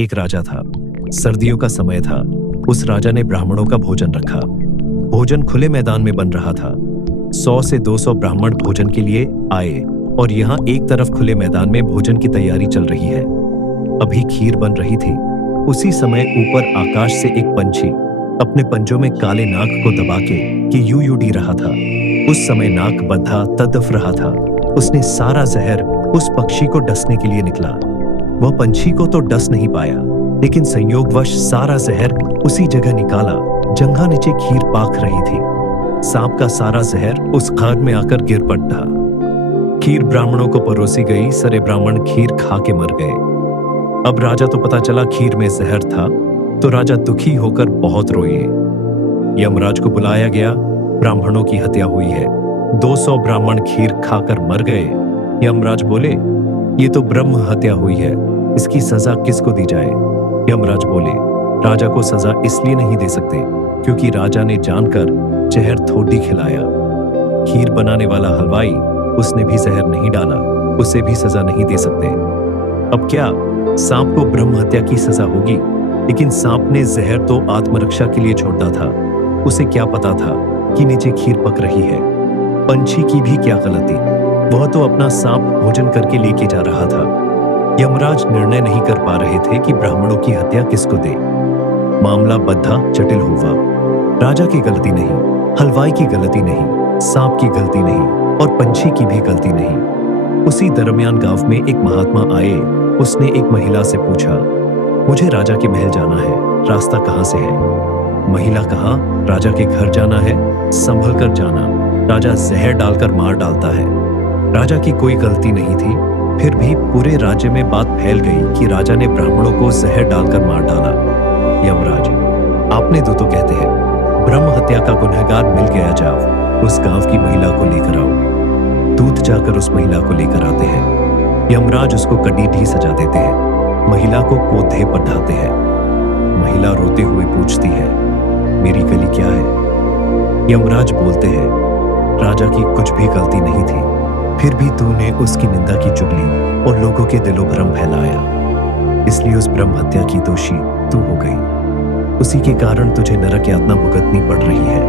एक राजा था। सर्दियों का समय था। उस राजा ने ब्राह्मणों का भोजन रखा। भोजन खुले मैदान में बन रहा था। 100 से 200 ब्राह्मण भोजन के लिए आए और यहाँ एक तरफ खुले मैदान में भोजन की तैयारी चल रही है। अभी खीर बन रही थी। उसी समय ऊपर आकाश से एक पंछी अपने पंजों में काले नाग को दबा के कि यूं डी रहा था। उस समय नाग बद्धा तड़फ रहा था। उसने सारा जहर उस पक्षी को डसने के लिए निकला। वह पंछी को तो डस नहीं पाया, लेकिन संयोगवश सारा जहर उसी जगह निकाला जंघा नीचे खीर पाक रही थी। सांप का सारा जहर उस खाद में आकर गिर पड़ा। खीर ब्राह्मणों को परोसी गई। सारे ब्राह्मण खीर खा के मर गए। अब राजा तो पता चला खीर में जहर था, तो राजा दुखी होकर बहुत रोए। यमराज को बुलाया गया। ब्राह्मणों की हत्या हुई है। 200 ब्राह्मण खीर खाकर मर गए। यमराज बोले, ये तो ब्रह्म हत्या हुई है, इसकी सजा किसको दी जाए? यमराज बोले, राजा को सजा इसलिए नहीं दे सकते क्योंकि राजा ने जानकर जहर थोड़ी खिलाया। खीर बनाने वाला हलवाई, उसने भी जहर नहीं डाला, उसे भी सजा नहीं दे सकते। अब क्या सांप को ब्रह्म हत्या की सजा होगी? लेकिन सांप ने जहर तो आत्मरक्षा के लिए छोड़ा था। उसे क्या पता था कि नीचे खीर पक रही है। पंछी की भी क्या गलती, वह तो अपना सांप भोजन करके लेके जा रहा था। यमराज निर्णय नहीं कर पा रहे थे कि ब्राह्मणों की हत्या किसको दे। मामला बद्धा जटिल हुआ। राजा की गलती नहीं, हलवाई की गलती नहीं, सांप की गलती नहीं और पंछी की भी गलती नहीं। उसी दरमियान गांव में एक महात्मा आए। उसने एक महिला से पूछा, मुझे राजा के महल जाना है, रास्ता कहाँ से है? महिला कहा, राजा के घर जाना है, संभल कर जाना, राजा जहर डालकर मार डालता है। राजा की कोई गलती नहीं थी, फिर भी पूरे राज्य में बात फैल गई कि राजा ने ब्राह्मणों को जहर डालकर मार डाला। यमराज, आपने तो कहते हैं ब्रह्म हत्या का गुनहगार मिल गया, जाओ उस गांव की महिला को लेकर आओ। दूत जाकर उस महिला को लेकर आते हैं। यमराज उसको कड़ी ढी सजा देते हैं। महिला को कोठे पर ढाते हैं। महिला रोते हुए पूछती है, मेरी गली क्या है? यमराज बोलते हैं, राजा की कुछ भी गलती नहीं थी, फिर भी तूने उसकी निंदा की चुगली और लोगों के दिलों भरम फैलाया, इसलिए उस ब्रह्म हत्या की दोषी तू हो गई। उसी के कारण तुझे नरक यातना भुगतनी पड़ रही है।